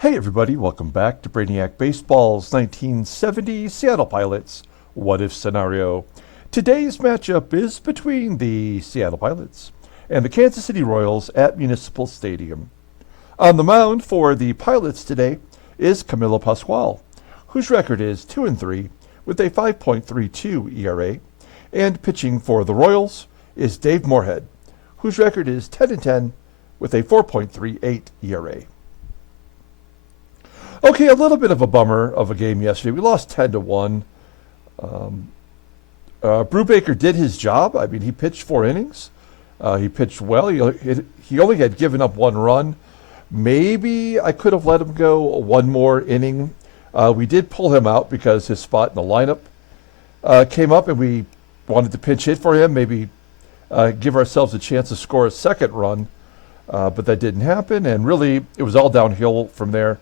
Hey everybody, welcome back to Brainiac Baseball's 1970 Seattle Pilots What If Scenario. Today's matchup is between the Seattle Pilots and the Kansas City Royals at Municipal Stadium. On the mound for the Pilots today is Camilo Pascual, whose record is 2-3 with a 5.32 ERA, and pitching for the Royals is Dave Morehead, whose record is 10-10 with a 4.38 ERA. Okay, a little bit of a bummer of a game yesterday. We lost 10-1. Brubaker did his job. I mean, he pitched 4 innings. He pitched well. He only had given up 1 run. Maybe I could have let him go 1 more inning. We did pull him out because his spot in the lineup came up, and we wanted to pinch hit for him, maybe give ourselves a chance to score a second run, but that didn't happen, and really it was all downhill from there.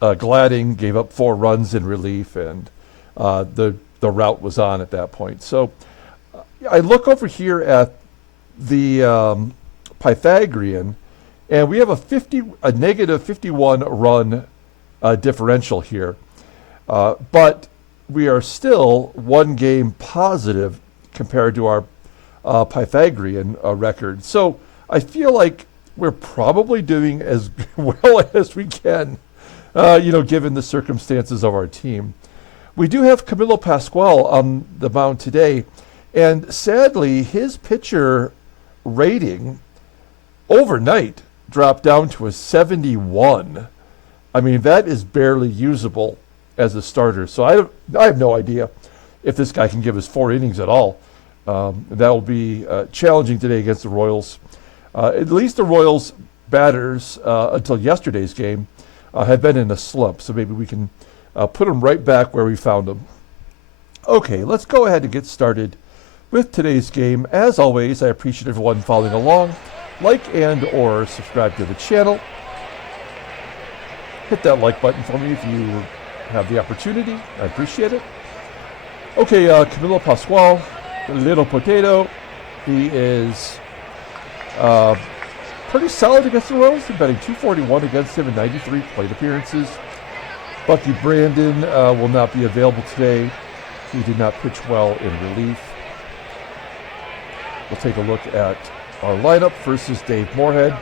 Gladding gave up 4 runs in relief, and the rout was on at that point. So I look over here at the Pythagorean, and we have a negative 51 run differential here, but we are still 1 game positive compared to our Pythagorean record. So I feel like we're probably doing as well as we can, given the circumstances of our team. We do have Camilo Pascual on the mound today, and sadly, his pitcher rating overnight dropped down to a 71. I mean, that is barely usable as a starter. So I have no idea if this guy can give us 4 innings at all. That will be challenging today against the Royals. At least the Royals batters, until yesterday's game, have been in a slump, so maybe we can put them right back where we found them. Okay, let's go ahead and get started with today's game. As always, I appreciate everyone following along. Like and or subscribe to the channel. Hit that like button for me if you have the opportunity. I appreciate it. Okay, Camilo Pascual, the little potato. He is pretty solid against the Royals. He's batting .241 against him in 93 plate appearances. Bucky Brandon will not be available today. He did not pitch well in relief. We'll take a look at our lineup versus Dave Morehead.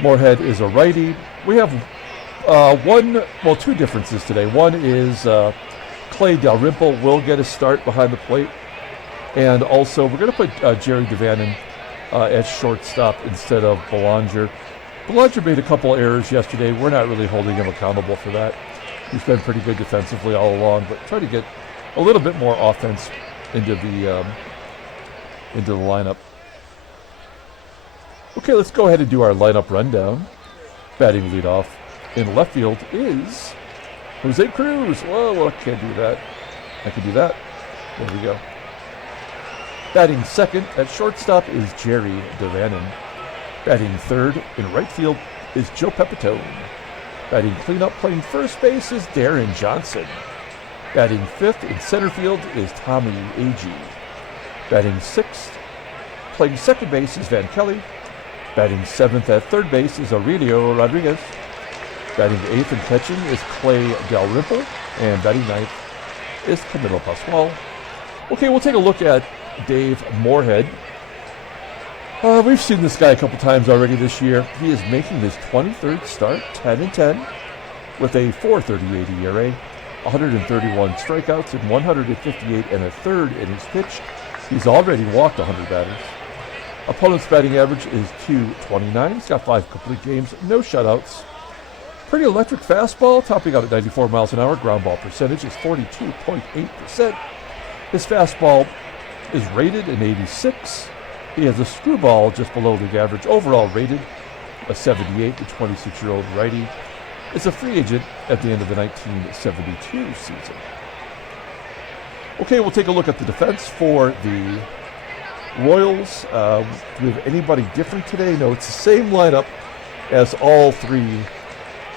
Morehead is a righty. We have 2 differences today. One is Clay DaLRYMPLE will get a start behind the plate. And also, we're going to put Jerry DaVANON at shortstop instead of Belanger. Belanger made a couple errors yesterday. We're not really holding him accountable for that. He's been pretty good defensively all along, but try to get a little bit more offense into the lineup. Okay, let's go ahead and do our lineup rundown. Batting leadoff in left field is Jose Cruz. Whoa, I can't do that. I can do that. There we go. Batting second at shortstop is Jerry DaVANON. Batting third in right field is Joe Pepitone. Batting cleanup playing first base is Deron Johnson. Batting fifth in center field is Tommie AGEE. Batting sixth playing second base is Van Kelly. Batting seventh at third base is Aurelio Rodriguez. Batting eighth and catching is Clay DaLRYMPLE. And batting ninth is Camilo Pascual. Okay, we'll take a look at Dave Morehead. We've seen this guy a couple times already this year. He is making his 23rd start, 10-10, with a .438 ERA, 131 strikeouts, and 158 and a third innings pitched. He's already walked 100 batters. Opponent's batting average is .229. He's got 5 complete games, no shutouts. Pretty electric fastball, topping out at 94 miles an hour. Ground ball percentage is 42.8%. His fastball is rated an 86. He has a screwball just below league average. Overall rated a 78. The 26-year-old righty is a free agent at the end of the 1972 season. Okay, we'll take a look at the defense for the Royals. Do we have anybody different today? No, it's the same lineup as all 3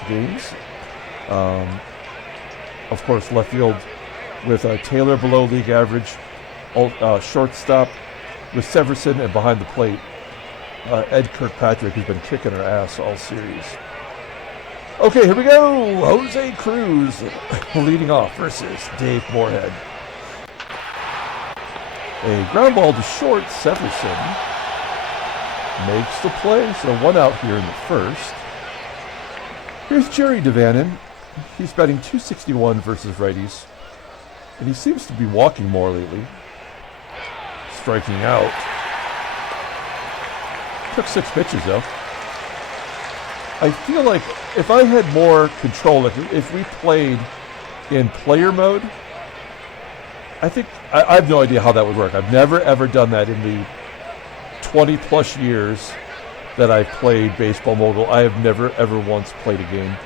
games. Of course, left field with Taylor below league average. Shortstop with SEVERSON, and behind the plate Ed Kirkpatrick, who's been kicking our ass all series. Okay, here we go. Jose Cruz leading off versus Dave Morehead. A ground ball to short. Severson makes the play, so one out here in the first. Here's Jerry DaVANON. He's batting .261 versus righties, and he seems to be walking more lately. Striking out. Took 6 pitches though. I feel like if I had more control, if we played in player mode, I think, I have no idea how that would work. I've never ever done that in the 20 plus years that I've played Baseball Mogul. I have never ever once played a game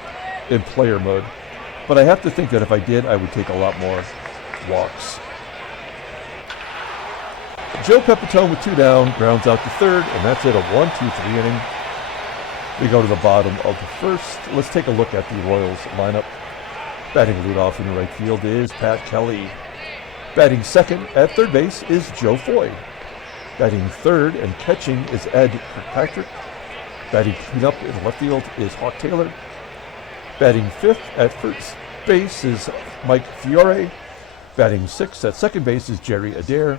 in player mode. But I have to think that if I did, I would take a lot more walks. Joe Pepitone with 2 down, grounds out to third, and that's it, a 1-2-3 inning. We go to the bottom of the first. Let's take a look at the Royals lineup. Batting leadoff in the right field is Pat Kelly. Batting second at third base is Joe Foy. Batting third and catching is Ed Kirkpatrick. Batting cleanup in left field is Hawk Taylor. Batting fifth at first base is Mike Fiore. Batting sixth at second base is Jerry Adair.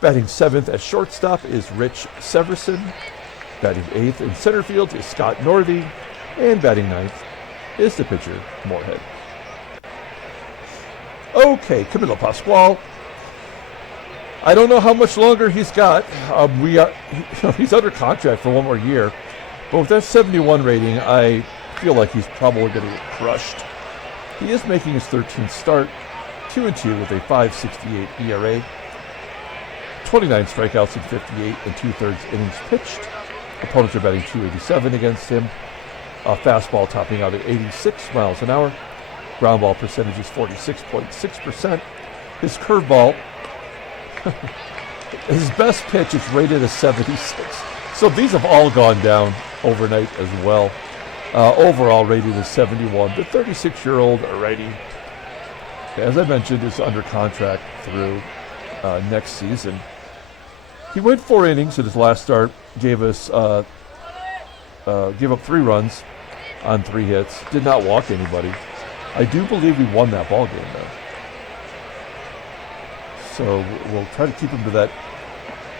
Batting seventh at shortstop is Rich Severson. Batting eighth in center field is Scott Northey. And batting ninth is the pitcher, Morehead. Okay, Camilo Pascual. I don't know how much longer he's got. He's under contract for 1 more year. But with that 71 rating, I feel like he's probably going to get crushed. He is making his 13th start, 2-2 with a 5.68 ERA. 29 strikeouts in 58 and 2/3 innings pitched. Opponents are batting .287 against him. Fastball topping out at 86 miles an hour. Ground ball percentage is 46.6%. His curveball, his best pitch is rated as 76. So these have all gone down overnight as well. Overall rated as 71. The 36-year-old righty, as I mentioned, is under contract through next season. He went 4 innings in his last start, gave up 3 runs on 3 hits, did not walk anybody. I do believe we won that ball game though. So we'll try to keep him to that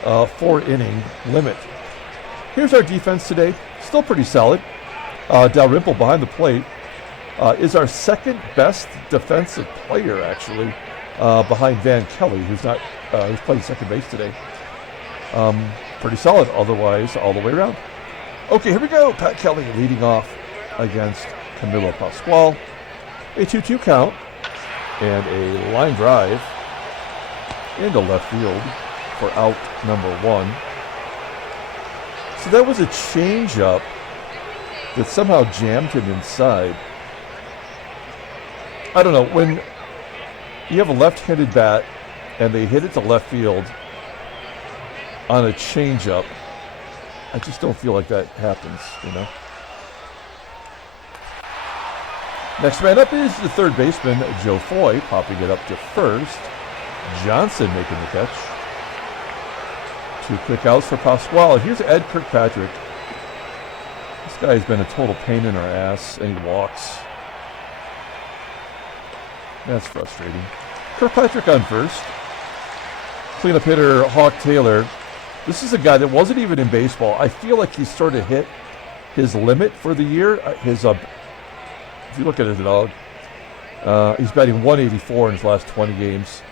4-inning limit. Here's our defense today, still pretty solid. DALRYMPLE behind the plate is our second best defensive player actually, behind Van Kelly, who's playing second base today. Pretty solid otherwise all the way around. Okay, here we go. Pat Kelly leading off against Camilo Pascual. A 2-2 count and a line drive into left field for out number 1. So that was a changeup that somehow jammed him inside. I don't know, when you have a left-handed bat and they hit it to left field on a changeup, I just don't feel like that happens, you know. Next man up is the third baseman, Joe Foy, popping it up to first. Johnson making the catch. 2 quick outs for Pascual. Here's Ed Kirkpatrick. This guy's been a total pain in our ass, and he walks. That's frustrating. Kirkpatrick on first. Cleanup hitter Hawk Taylor. This is a guy that wasn't even in baseball. I feel like he's sort of hit his limit for the year. If you look at his dog, he's batting .184 in his last 20 games.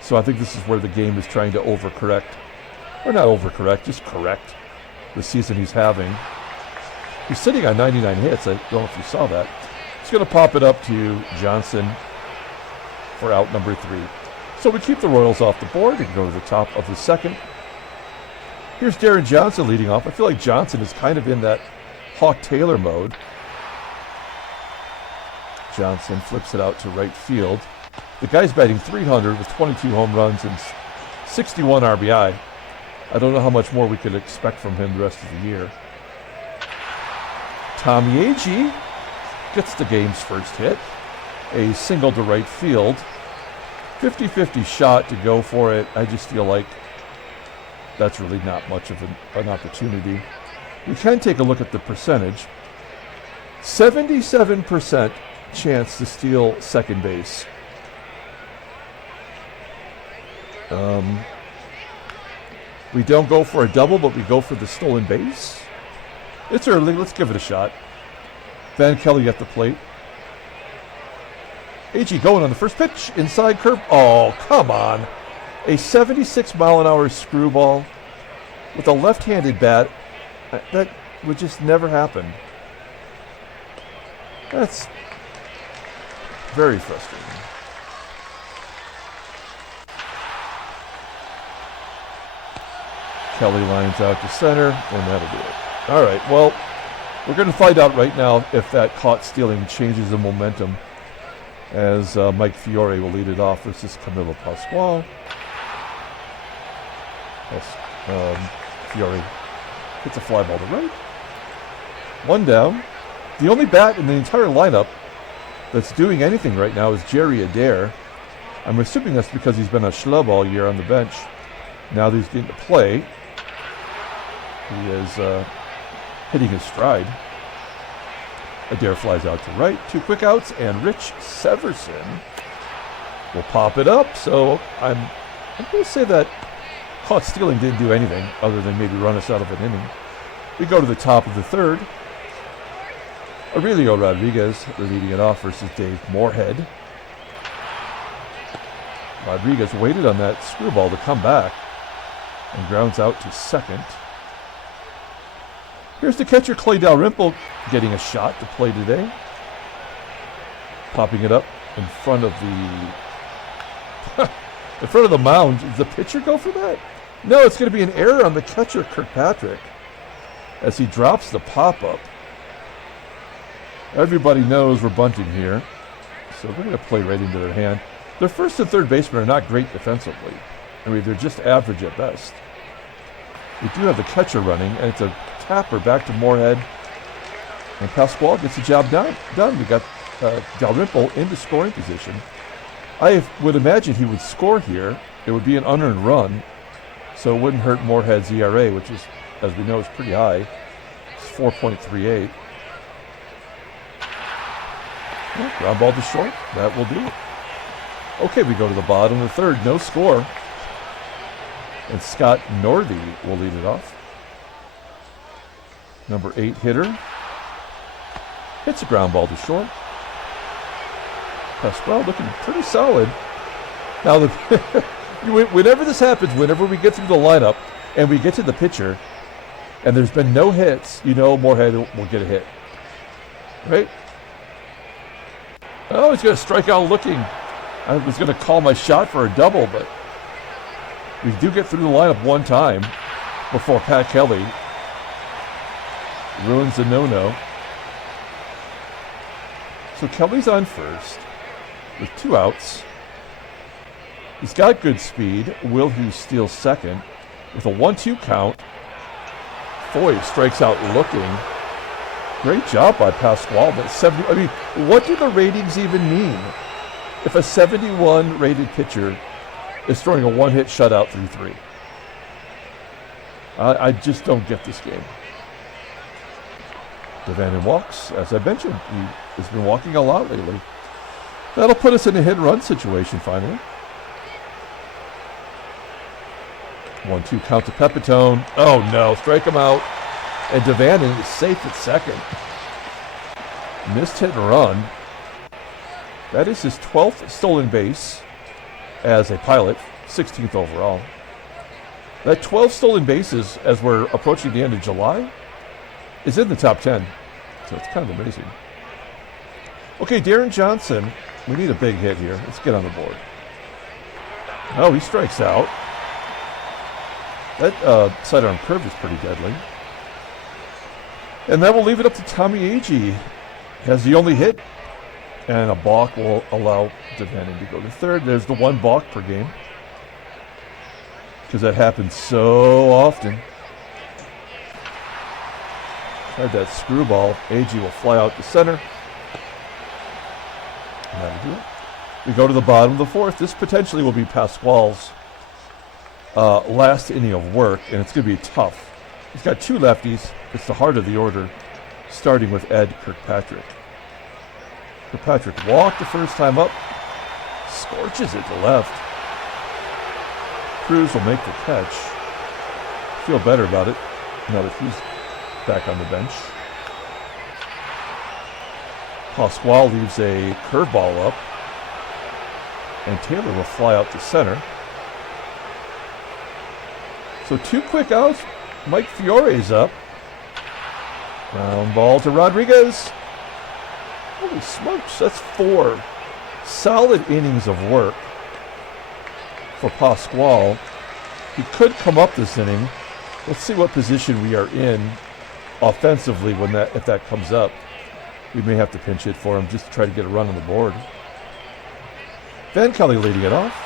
So I think this is where the game is trying to overcorrect. Or not overcorrect, just correct the season he's having. He's sitting on 99 hits. I don't know if you saw that. He's going to pop it up to Johnson for out number 3. So we keep the Royals off the board and go to the top of the second. Here's Deron Johnson leading off. I feel like Johnson is kind of in that Hawk Taylor mode. Johnson flips it out to right field. The guy's batting .300 with 22 home runs and 61 RBI. I don't know how much more we could expect from him the rest of the year. Tommie AGEE gets the game's first hit. A single to right field. 50-50 shot to go for it. I just feel like that's really not much of an opportunity. We can take a look at the percentage. 77% chance to steal second base. We don't go for a double, but we go for the stolen base. It's early. Let's give it a shot. Van Kelly at the plate. AGEE going on the first pitch. Inside curve. Oh, come on. A 76-mile-an-hour screwball with a left-handed bat. That would just never happen. That's very frustrating. Kelly lines out to center, and that'll do it. All right, well, we're going to find out right now if that caught stealing changes the momentum, as Mike FIORE will lead it off versus Camilo Pascual. FIORE hits a fly ball to right. One down. The only bat in the entire lineup that's doing anything right now is Jerry ADAIR. I'm assuming that's because he's been a schlub all year on the bench. Now that he's getting to play, he is hitting his stride. ADAIR flies out to right. 2 quick outs, and Rich Severson will pop it up. So I'm going to say that caught stealing didn't do anything other than maybe run us out of an inning. We go to the top of the third. Aurelio Rodriguez leading it off versus Dave Morehead. Rodriguez waited on that screwball to come back and grounds out to second. Here's the catcher, Clay Dalrymple, getting a shot to play today. Popping it up in front of the mound. Does the pitcher go for that? No, it's going to be an error on the catcher, Kirkpatrick, as he drops the pop-up. Everybody knows we're bunting here, so they're going to play right into their hand. Their first and third basemen are not great defensively. I mean, they're just average at best. We do have the catcher running, and it's a tapper back to Morehead. And Pascual gets the job done. We got Dalrymple into scoring position. I would imagine he would score here. It would be an unearned run, so it wouldn't hurt Morehead's ERA, which is, as we know, is pretty high. It's 4.38. Well, ground ball to short. That will do it. Okay, we go to the bottom of the third. No score. And Scott Northey will lead it off. Number 8 hitter. Hits a ground ball to short. Pascual looking pretty solid. Now, whenever this happens, whenever we get through the lineup and we get to the pitcher and there's been no hits, you know Morehead will get a hit. Right? Oh, he's going to strike out looking. I was going to call my shot for a double, but we do get through the lineup one time before Pat Kelly ruins the no-no. So Kelly's on first with 2 outs. He's got good speed. Will he steal second? With a 1-2 count, Foy strikes out looking. Great job by Pascual. But 70. I mean, what do the ratings even mean? If a 71 rated pitcher is throwing a 1-hit shutout through 3. I just don't get this game. DaVANON walks, as I mentioned. He has been walking a lot lately. That'll put us in a hit-and-run situation finally. 1-2 count to PEPITONE. Oh no, strike him out. And DaVANON is safe at second. Missed hit and run. That is his 12th stolen base as a pilot, 16th overall. That 12 stolen bases as we're approaching the end of July is in the top 10. So it's kind of amazing. Okay, Deron Johnson. We need a big hit here. Let's get on the board. Oh, he strikes out. That sidearm curve is pretty deadly. And that will leave it up to Tommie AGEE. Has the only hit. And a balk will allow DaVANON to go to third. There's the 1 balk per game. Because that happens so often. Tried that screwball. AGEE will fly out to center. And that'll do it. We go to the bottom of the fourth. This potentially will be Pascual's last inning of work, and it's going to be tough He's got 2 lefties. It's the heart of the order, starting with Ed Kirkpatrick. Kirkpatrick walked the first time up, scorches it to left. CRUZ will make the catch. Feel better about it now that he's back on the bench. Pascual leaves a curveball up, and Taylor will fly out to center. So 2 quick outs. Mike Fiore's up. Ground ball to Rodriguez. Holy smokes, that's 4 solid innings of work for Pascual. He could come up this inning. Let's see what position we are in offensively when if that comes up. We may have to pinch hit for him just to try to get a run on the board. Van Kelly leading it off.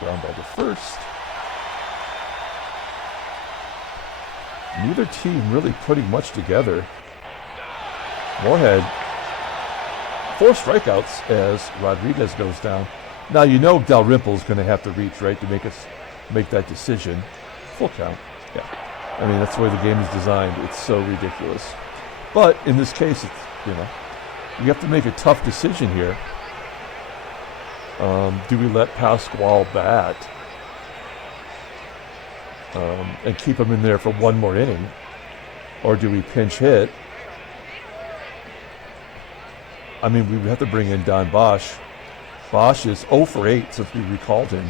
Ground ball to first. Neither team really putting much together. Morehead, 4 strikeouts as Rodriguez goes down. Now you know Dalrymple is going to have to reach, right, to make that decision. Full count. Yeah. I mean, that's the way the game is designed. It's so ridiculous. But in this case, it's, you have to make a tough decision here. Do we let Pascual bat and keep him in there for 1 more inning? Or do we pinch hit? I mean, we would have to bring in Don Bosch. Bosch is 0 for 8 since we recalled him.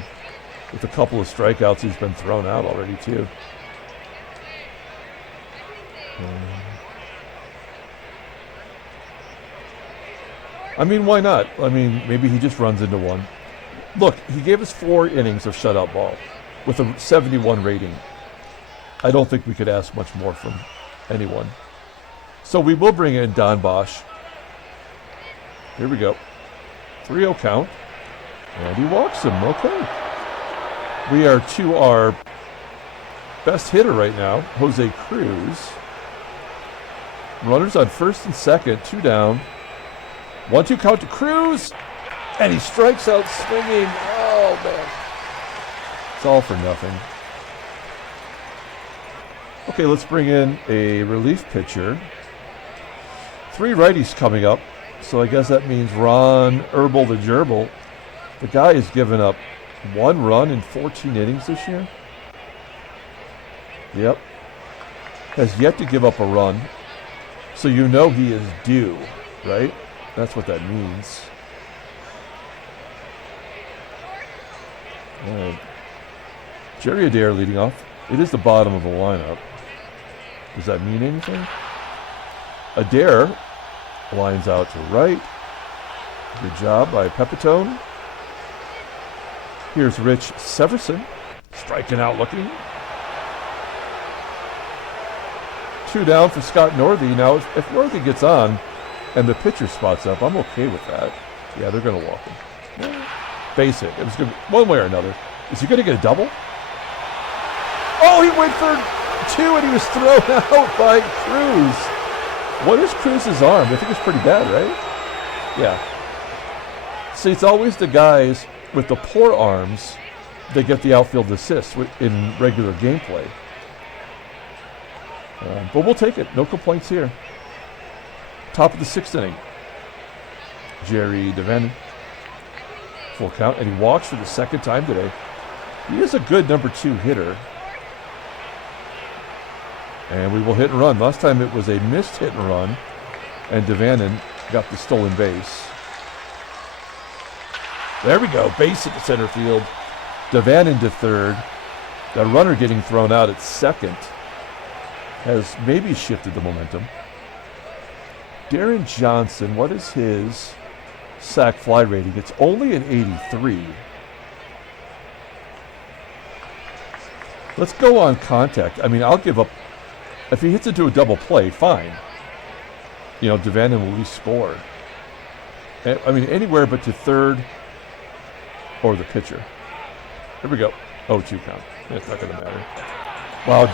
With a couple of strikeouts, he's been thrown out already, too. I mean, why not? I mean, maybe he just runs into one. Look, he gave us 4 innings of shutout ball with a 71 rating. I don't think we could ask much more from anyone. So we will bring in Don Bosch. Here we go. 3-0 count. And he walks him. Okay. We are to our best hitter right now, Jose CRUZ. Runners on first and second, 2 down. 1-2 count to CRUZ. And he strikes out swinging. Oh, man. It's all for nothing. Okay, let's bring in a relief pitcher. 3 righties coming up. So I guess that means Ron Herbal the Gerbil. The guy has given up 1 run in 14 innings this year. Yep. Has yet to give up a run. So you know he is due, right? That's what that means. Jerry ADAIR leading off. It is the bottom of the lineup. Does that mean anything? ADAIR lines out to right. Good job by Pepitone. Here's Rich Severson, striking out looking. 2 down for Scott Northey. Now, if Northey gets on and the pitcher spots up, I'm okay with that. Yeah, they're going to walk him. Yeah. Base hit. It was good, one way or another. Is he going to get a double? Oh, he went for 2 and he was thrown out by CRUZ. What is CRUZ's arm? I think it's pretty bad, right? Yeah. See, it's always the guys with the poor arms that get the outfield assist in regular gameplay. But we'll take it. No complaints here. Top of the 6th inning. Jerry DaVANON. Full count, and he walks for the 2nd time today. He is a good number 2 hitter. And we will hit and run. Last time it was a missed hit and run, and DaVANON got the stolen base. There we go. Base at the center field. DaVANON to 3rd. That runner getting thrown out at 2nd has maybe shifted the momentum. Deron Johnson, what is his sac fly rating? It's only an 83. Let's go on contact. I mean, I'll give up. If he hits into a double play, fine. DaVANON will at least score. I mean, anywhere but to 3rd or the pitcher. Here we go. 0-2 count. It's not going to matter. Wow,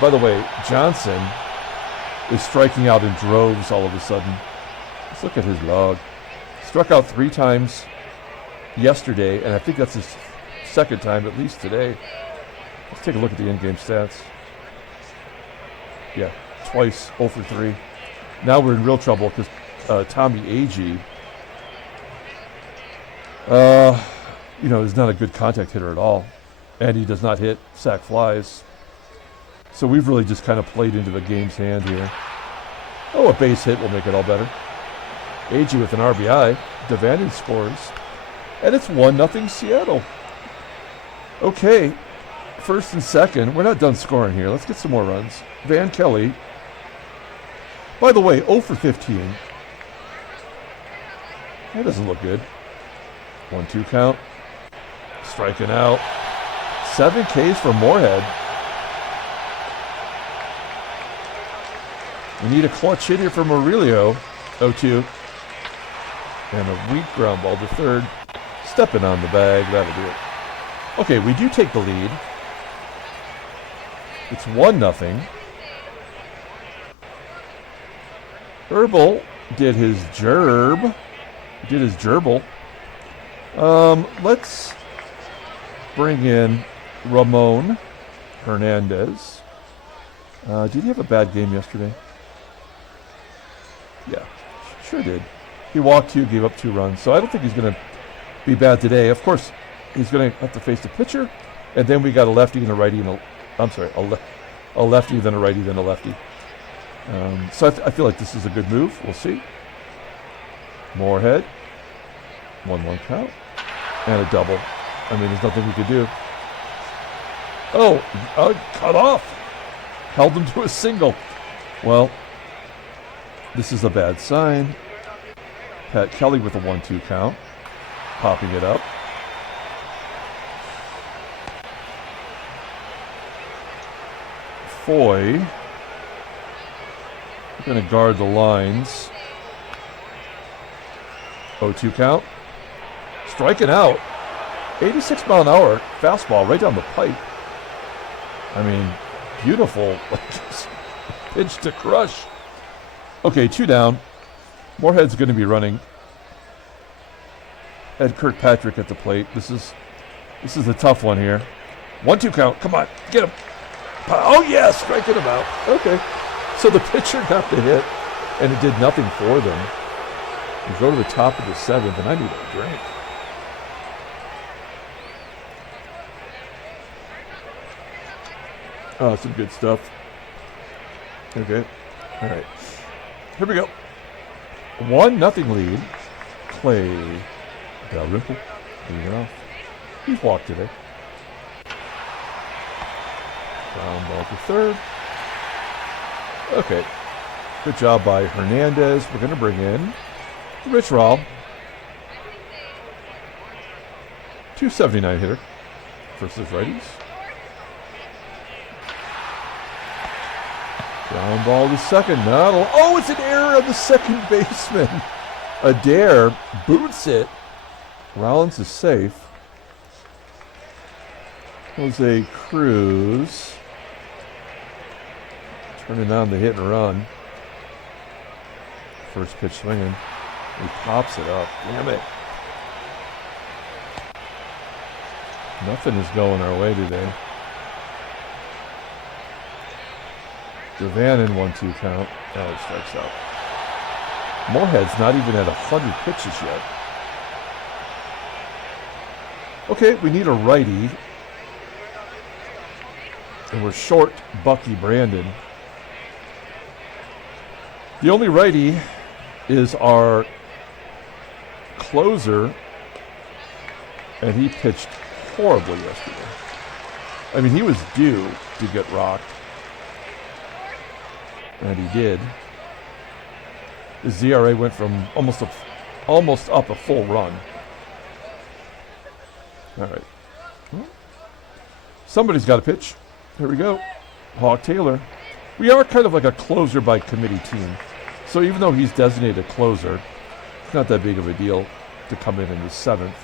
by the way, Johnson is striking out in droves all of a sudden. Let's look at his log. Struck out 3 times yesterday, and I think that's his 2nd time, at least today. Let's take a look at the in-game stats. Yeah, twice, 0 for 3. Now we're in real trouble because Tommie AGEE, is not a good contact hitter at all. And he does not hit sac flies. So we've really just kind of played into the game's hand here. Oh, a base hit will make it all better. AGEE with an RBI. DaVANON scores. And it's 1-0 Seattle. Okay, first and second. We're not done scoring here. Let's get some more runs. Van Kelly. By the way, 0 for 15. That doesn't look good. 1-2 count. Striking out. 7 Ks for Morehead. We need a clutch hit here from Aurelio. 0-2. And a weak ground ball to third. Stepping on the bag. That'll do it. Okay, we do take the lead. It's 1-0. Herbal did his gerb. Did his gerbil. Let's bring in Ramon Hernandez. Did he have a bad game yesterday? Yeah, sure did. He walked 2, gave up 2 runs. So I don't think he's going to be bad today. Of course, he's going to have to face the pitcher. And then we got a lefty and a righty and a lefty, then a righty, then a lefty. So I feel like this is a good move. We'll see. Morehead. 1-1 count. And a double. I mean, there's nothing we could do. Oh, cut off. Held him to a single. Well, this is a bad sign. Pat Kelly with a 1-2 count. Popping it up. Foy. Going to guard the lines. 0-2 count. Striking out. 86 mile an hour fastball right down the pipe. I mean, beautiful. Pitch to crush. Okay, 2 down. Morehead's going to be running. Had Kirkpatrick at the plate. This is a tough one here. 1-2 count. Come on, get him. Oh yeah, striking him out. Okay. So the pitcher got the hit, and it did nothing for them. We go to the top of the 7th, and I need a drink. Oh, some good stuff. Okay. All right. Here we go. 1-0 lead. Clay DALRYMPLE leading off. He's walked today. Ground ball to third. Okay. Good job by Hernandez. We're going to bring in Rich Rawl. 279 hitter versus righties. Ground ball to second. Oh, it's an error of the second baseman. ADAIR boots it. Rollins is safe. Jose CRUZ turning on the hit and run. First pitch swinging. He pops it up. Damn it. Nothing is going our way today. DaVANON 1-2 count. Now he strikes out. Morehead's not even at 100 pitches yet. Okay, we need a righty. And we're short Bucky Brandon. The only righty is our closer, and he pitched horribly yesterday. I mean, he was due to get rocked. And he did. His ZRA went from almost up a full run. All right. Well, somebody's got a pitch. Here we go. Hawk Taylor. We are kind of like a closer by committee team. So even though he's designated a closer, it's not that big of a deal to come in the 7th.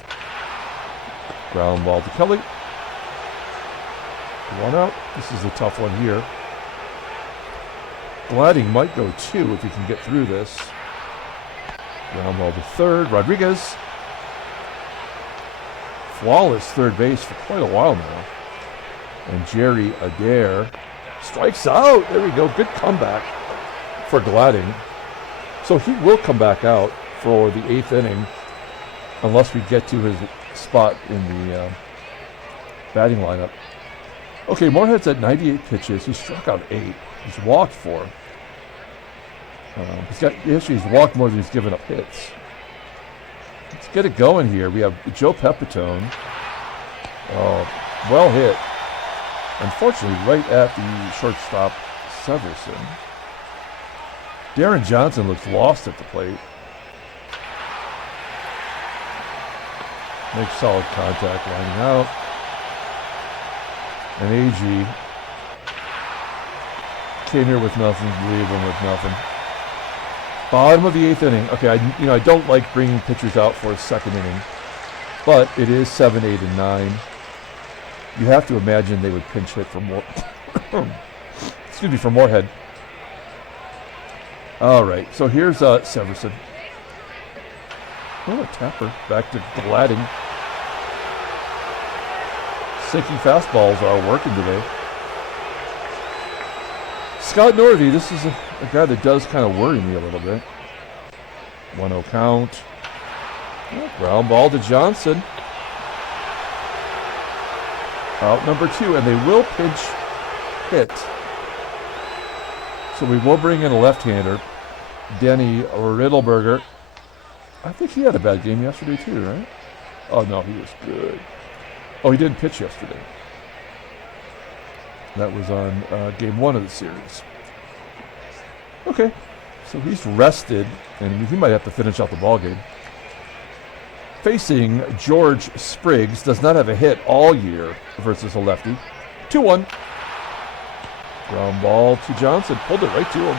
Ground ball to Kelly. 1 out. This is a tough one here. Gliding might go 2 if he can get through this. Ground ball to third. Rodriguez. Flawless third base for quite a while now. And Jerry ADAIR Strikes out. There we go. Good comeback for Gladding. So he will come back out for the 8th inning unless we get to his spot in the batting lineup. Okay, Morehead's at 98 pitches. He struck out 8. He's walked 4. He's walked more than he's given up hits. Let's get it going here. We have Joe Pepitone. Oh, well hit. Unfortunately, right at the shortstop, Severson. Deron Johnson looks lost at the plate. Makes solid contact, lining out. And AGEE came here with nothing, leave him with nothing. Bottom of the 8th inning. Okay, I don't like bringing pitchers out for a 2nd inning, but it is 7, 8, and 9. You have to imagine they would pinch hit for more. Excuse me, for Morehead. All right, so here's Severson. Oh, a tapper. Back to Gladding. Sinking fastballs are working today. Scott Northey, this is a guy that does kind of worry me a little bit. 1-0 count. Oh, ground ball to Johnson. Out number 2, and they will pinch hit. So we will bring in a left-hander, Denny Riddleberger. I think he had a bad game yesterday too, right? Oh no, he was good. Oh, he didn't pitch yesterday. That was on game 1 of the series. Okay, so he's rested, and he might have to finish out the ball game. Facing George Spriggs, does not have a hit all year versus a lefty. 2-1. Ground ball to Johnson, pulled it right to him.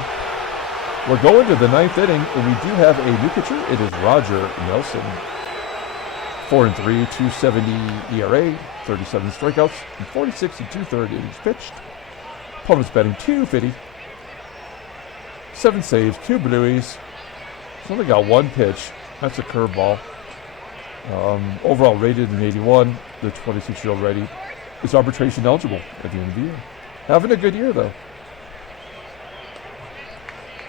We're going to the 9th inning, and we do have a new pitcher. It is Roger Nelson. 4-3, 2.70 ERA, 37 strikeouts, and 46 2/3 innings pitched. Opponent's batting .250. 7 saves, 2 blueies. He's only got 1 pitch. That's a curveball. Overall rated an 81. The 26-year-old righty is arbitration eligible at the end of the year. Having a good year, though.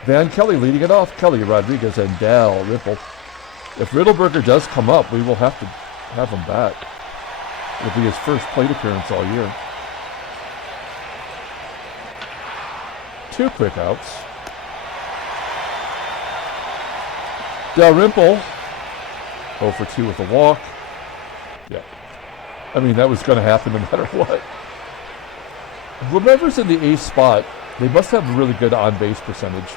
Van Kelly leading it off. Kelly, Rodriguez, and Dalrymple. If Riddleberger does come up, we will have to have him back. It'll be his first plate appearance all year. 2 quick outs. Dalrymple 0 for 2 with a walk. Yeah. I mean, that was going to happen no matter what. Whoever's in the 8th spot, they must have a really good on-base percentage.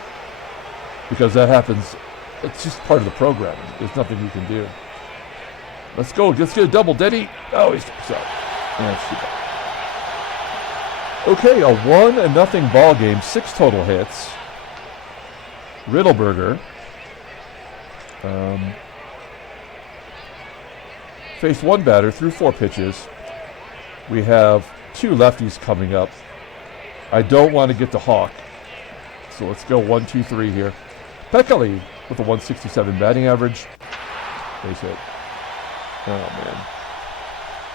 Because that happens, it's just part of the programming. There's nothing you can do. Let's go. Let's get a double. Denny. Oh, he's so. That's too bad. Okay, a 1-0 ball game. 6 total hits. Riddleberger. Faced 1 batter through 4 pitches. We have 2 lefties coming up. I don't want to get to Hawk. So let's go 1, 2, 3 here. Peckley with a 167 batting average. Base hit. Oh, man.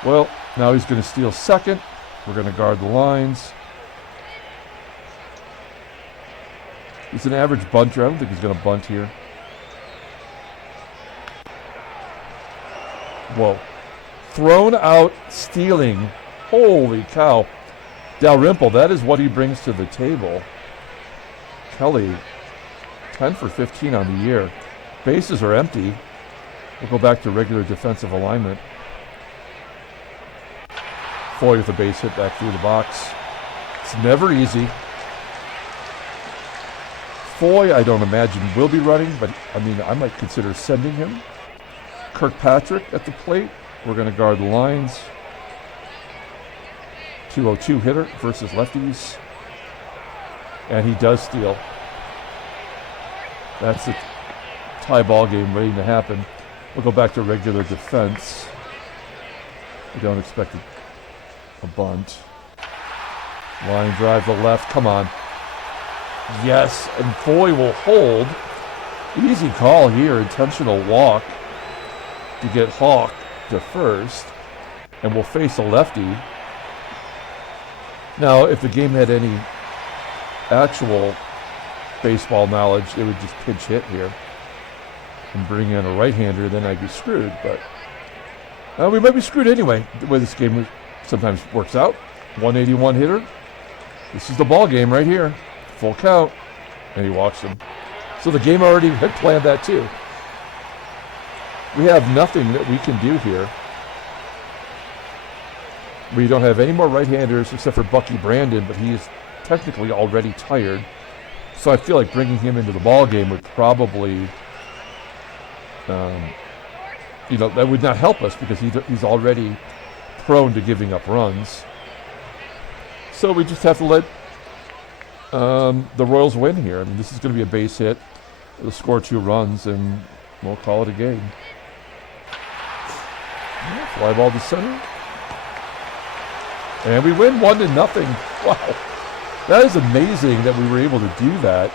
Well, now he's going to steal second. We're going to guard the lines. He's an average bunter. I don't think he's going to bunt here. Whoa. Thrown out, stealing. Holy cow. Dalrymple, that is what he brings to the table. Kelly, 10 for 15 on the year. Bases are empty. We'll go back to regular defensive alignment. Foy with a base hit back through the box. It's never easy. Foy, I don't imagine will be running, but I mean, I might consider sending him. Kirkpatrick at the plate. We're going to guard the lines. 202 hitter versus lefties. And he does steal. That's a tie ball game waiting to happen. We'll go back to regular defense. We don't expect a bunt. Line drive to left. Come on. Yes, and Foy will hold. Easy call here. Intentional walk to get Hawk to first. And we'll face a lefty. Now, if the game had any actual baseball knowledge, it would just pinch hit here and bring in a right-hander, then I'd be screwed. But we might be screwed anyway, the way this game sometimes works out. 181 hitter. This is the ball game right here. Full count. And he walks him. So the game already had planned that too. We have nothing that we can do here. We don't have any more right-handers except for Bucky Brandon, but he is technically already tired. So I feel like bringing him into the ball game would probably, that would not help us because he's already prone to giving up runs. So we just have to let the Royals win here. I mean, this is going to be a base hit. They'll score 2 runs, and we'll call it a game. Fly ball to center. And we win 1-0. Wow. That is amazing that we were able to do that.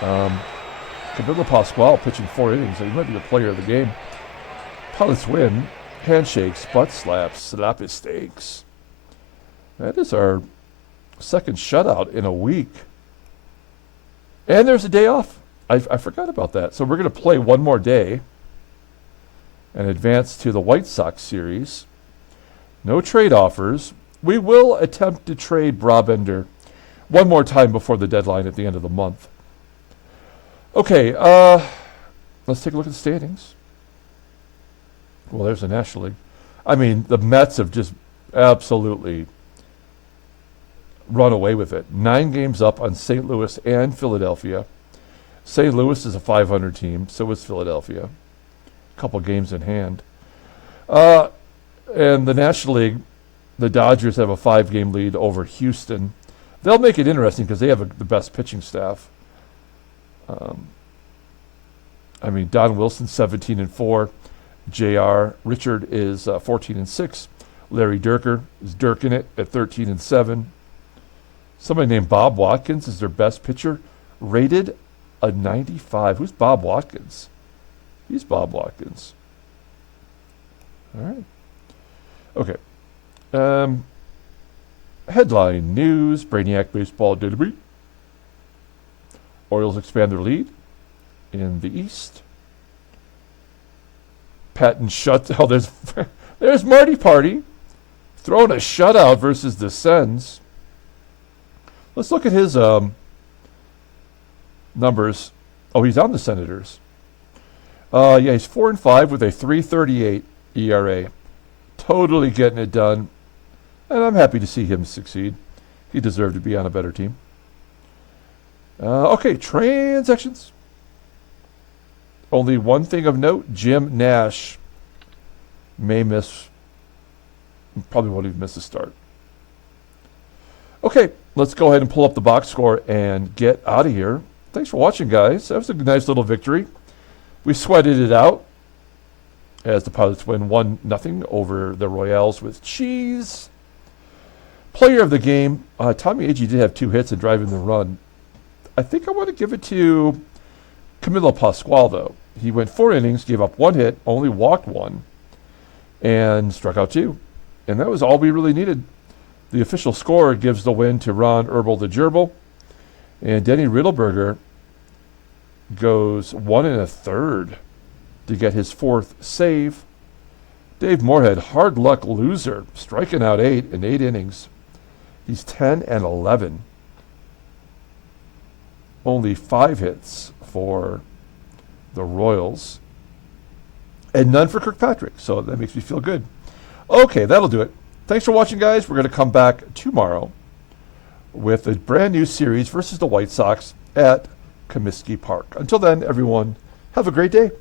Camilo Pascual pitching 4 innings. So he might be the player of the game. Pilots win. Handshakes, butt slaps, slappy steaks. That is our second shutout in a week. And there's a day off. I forgot about that. So we're going to play one more day and advance to the White Sox series. No trade offers. We will attempt to trade Brabender one more time before the deadline at the end of the month. Okay, let's take a look at the standings. Well, there's the National League. I mean, the Mets have just absolutely run away with it. 9 games up on St. Louis and Philadelphia. St. Louis is a 500 team, so is Philadelphia. A couple games in hand. And the National League, the Dodgers have a 5-game lead over Houston. They'll make it interesting because they have the best pitching staff. Don Wilson 17-4. J.R. Richard is 14-6. Larry Dierker is dirking it at 13-7. Somebody named Bob Watkins is their best pitcher, rated a 95. Who's Bob Watkins? He's Bob Watkins. All right. Okay. Headline news: Brainiac baseball derby. Orioles expand their lead in the East. Patton shut. Oh, there's Marty Party throwing a shutout versus the Sens. Let's look at his numbers. Oh, he's on the Senators. He's 4-5 with a 3.38 ERA. Totally getting it done. And I'm happy to see him succeed. He deserved to be on a better team. Okay, transactions. Only one thing of note, Jim Nash may miss, probably won't even miss the start. Okay, let's go ahead and pull up the box score and get out of here. Thanks for watching, guys. That was a nice little victory. We sweated it out as the Pilots win 1-0 over the Royals with cheese. Player of the game, Tommie AGEE did have 2 hits and driving the run. I think I want to give it to Camilo Pascual, though. He went 4 innings, gave up 1 hit, only walked 1, and struck out 2. And that was all we really needed. The official score gives the win to Ron Herbal the Gerbil. And Denny Riddleberger goes 1 1/3 to get his 4th save. Dave Morehead, hard luck loser, striking out 8 in 8 innings. He's 10-11. Only 5 hits for the Royals. And none for Kirkpatrick, so that makes me feel good. Okay, that'll do it. Thanks for watching, guys. We're going to come back tomorrow with a brand new series versus the White Sox at Comiskey Park. Until then, everyone, have a great day.